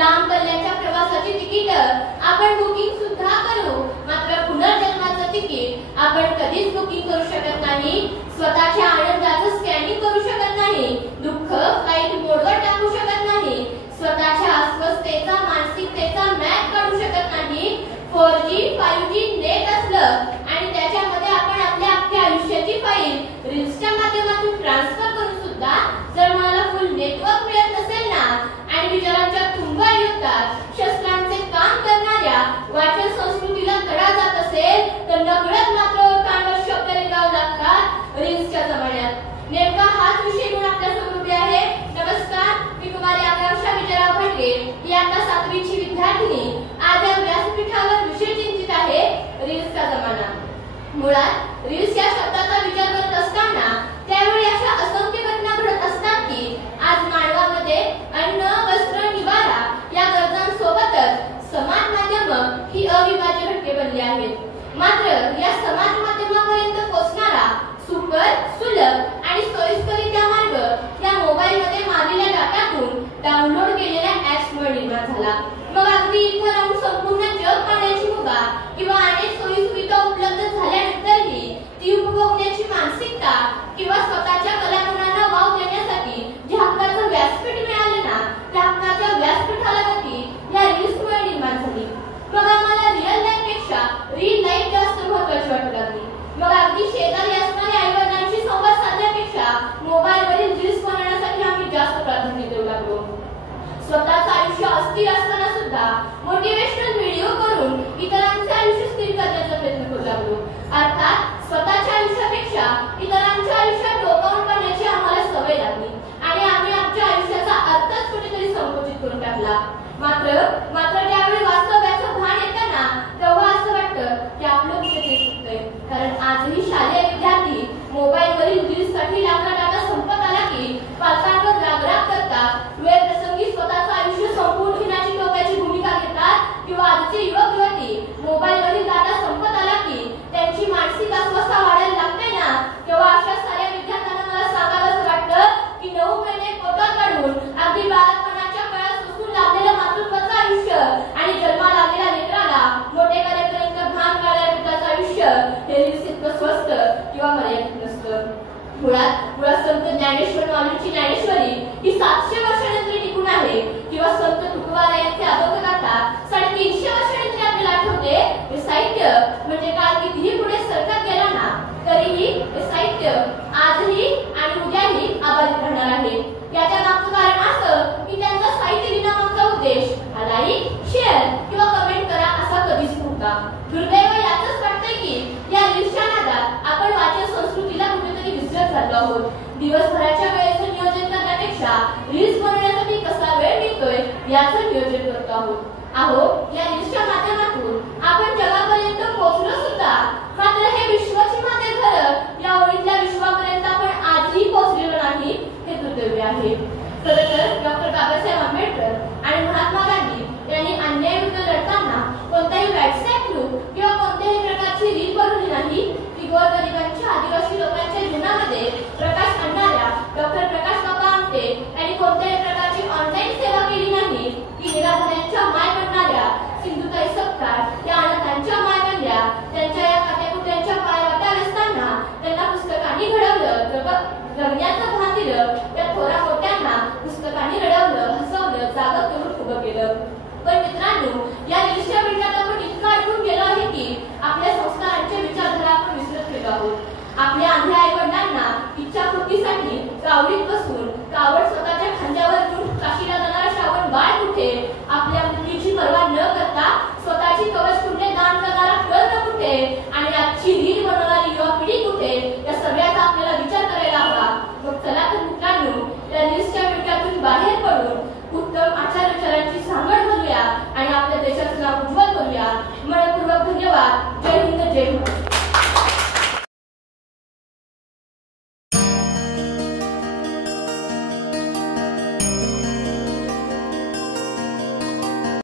लांब पल्ल्याच्या प्रवासाची तिकीट आपण बुकिंग सुद्धा करू, मात्र पुनर्जन्माचं तिकीट आपण कधीच बुकिंग करू शकत नाही. स्वतःच्या आनंदाचं स्कॅनिंग करू शकत नाही. दुःख फ्लाईट मोडवर टाकू शकत नाही. स्वतःच्या अस्वस्थतेचा मानसिकतेचा मॅप काढू शकत नाही. 4G 5G नेट असलं आणि त्याच्यामध्ये आपण आपल्या अख्ख्या आयुष्याची फाईल रील्सच्या माध्यमातून ट्रान्सफर करून सुद्धा जर मला फुल नेटवर्क मिळत नसेल ना आणि विचारांच्या तुंबा युद्धात शस्त्रांचे काम करणाऱ्या वाचन संस्कृतीला तडा जात असेल तर नकळत मात्र कानवर शब्द रेंगावू लागतात रील्सच्या जमान्यात. नेमका हाच विषय घेऊन आपल्या समोर उभी आहे. नमस्कार, मी कुमारी आकांक्षा विजयराव भाटके, इयत्ता 7वीची विद्यार्थिनी. आज या व्यासपीठावर विषय चिंतित आहे रील्सचा जमाना. मुळात रील्स या शब्दाचा विचार करत असताना त्यावेळी अशा असंख्य घटना घडत असतात की आज मानवामध्ये अन्न, वस्त्र, निवारा या गरजांसोबतच समाज माध्यम ही अविभाज्य घटके बनली आहेत. मात्र या समाज माध्यमापर्यंत पोहोचणारा सुकर, सुलभ आणि सोयीस्करित्या मार्ग या मोबाईलमध्ये मारलेल्या डाटातून डाउनलोड केलेल्या ऍप्समुळे निर्माण झाला. मग अगदी इथं राहून संपूर्ण जग पाहण्याची मुभा किंवा अनेक सोयी सुविधा उपलब्ध झाल्यानंतरही ती उपभोगण्याची मानसिकता किंवा स्वतःच्या कलागुणांना वाव देण्यासाठी जे हक्काचं व्यासपीठ मिळालं ना त्या हक्काच्या व्यासपीठाला गती या रील्समुळे निर्माण झाली. मग आम्हाला रिअल लाईफ पेक्षा रील लाईफ जास्त महत्त्वाची वाटू लागली. मग अगदी शेजारी असणाऱ्या आईवडिलांशी संवाद साधण्यापेक्षा मोबाईलवरील रील्स बनवण्यासाठी आम्ही जास्त प्राधान्य देऊ लागलो. स्वतःचं आयुष्य अस्थिर असताना सुद्धा मोटिवेशनल व्हिडिओ करून इतरांचे आयुष्य स्थिर करण्याचा प्रयत्न करू लागलो. अर्थात स्वतःच्या आयुष्यापेक्षा इतरांच्या आयुष्यात डोकावून पाहण्याची आम्हाला सवय लागली आणि आम्ही आमच्या आयुष्याचा अर्थच कुठेतरी संकुचित करून टाकला. मात्र ज्यावेळी वास्तव्याचं भान येतं ना तेव्हा असं वाटतं की आपलं कुठेतरी चुकतंय. कारण आजही शालेय विद्यार्थी मोबाईलवरील रील्ससाठी लागणारा डाटा संपत आला की पालकांवर रागराग करतात, वेळ प्रसंगी स्वतःचं आयुष्य संपवून घेण्याची टोकाची भूमिका घेतात किंवा आजचे युवक युवती मोबाईलवरील डाटा संपत आला की त्यांची मानसिक अस्वस्थता वाढायला लागते ना तेव्हा अशा साऱ्या विद्यार्थ्यांना मला सांगावंसं वाटतं की 9 महिने पोटात काढून अगदी बालपणाच्या काळात सुसून लागलेलं मातृत्वाचं आयुष्य आणि जन्माला आलेल्या लेकराला मोठे करेपर्यंत भान काढायला पिताचं आयुष्य हे रील्स इतकं स्वस्त किंवा मर्यादित नसतं. मुळात संत ज्ञानेश्वर माऊलींची ज्ञानेश्वरी ही 700 वर्षानंतर टिकून आहे किंवा संत तुकोबारायांचे अभंगगाथा 350 वर्षानंतर आपल्याला आठवते. हे साहित्य म्हणजे काळ कितीही पुढे सरकत गेला ना तरीही हे साहित्य आजही आणि उद्याही अबाधित राहणार आहे. याच्या मागचं कारण असं की त्यांचा साहित्य लिहिण्यामागचा उद्देश हा लाईक, शेअर किंवा कमेंट करा असा कधीच नव्हता. दुर्दैव याचंच वाटतंय की या रील्सच्या नादात आपण वाचन संस्कृतीला कुठेतरी विसरत चाललो आहोत. दिवसभराच्या वेळेचं नियोजन करण्यापेक्षा रील्स बनवण्यासाठी कसा वेळ मिळतोय याचं नियोजन करतो आहोत. या रील्सच्या माध्यमातून आपण जगापर्यंत पोहोचलो सुद्धा, मात्र हे विश्वाची माझे घर या ओळीतल्या विश्वापर्यंत आपण आजही पोहोचलेलो नाही हे दुर्दैव आहे. खरं तर डॉक्टर बाबासाहेब आंबेडकर आणि महात्मा गांधी यांनी अन्यायाविरुद्ध लढताना कोणताही व्हॉट्सअप ग्रुप किंवा कोणत्याही प्रकारची रील बनवली नाही. ती गोरगरिबांच्या, आदिवासी लोकांच्या जीवनामध्ये प्रकाश आणणाऱ्या डॉक्टर प्रकाश बाबा आमटे यांनी कोणत्याही प्रकारची ऑनलाईन सेवा केली नाही. ती निराधारांच्या माय बनणाऱ्या सिंधुताई सपकाळ या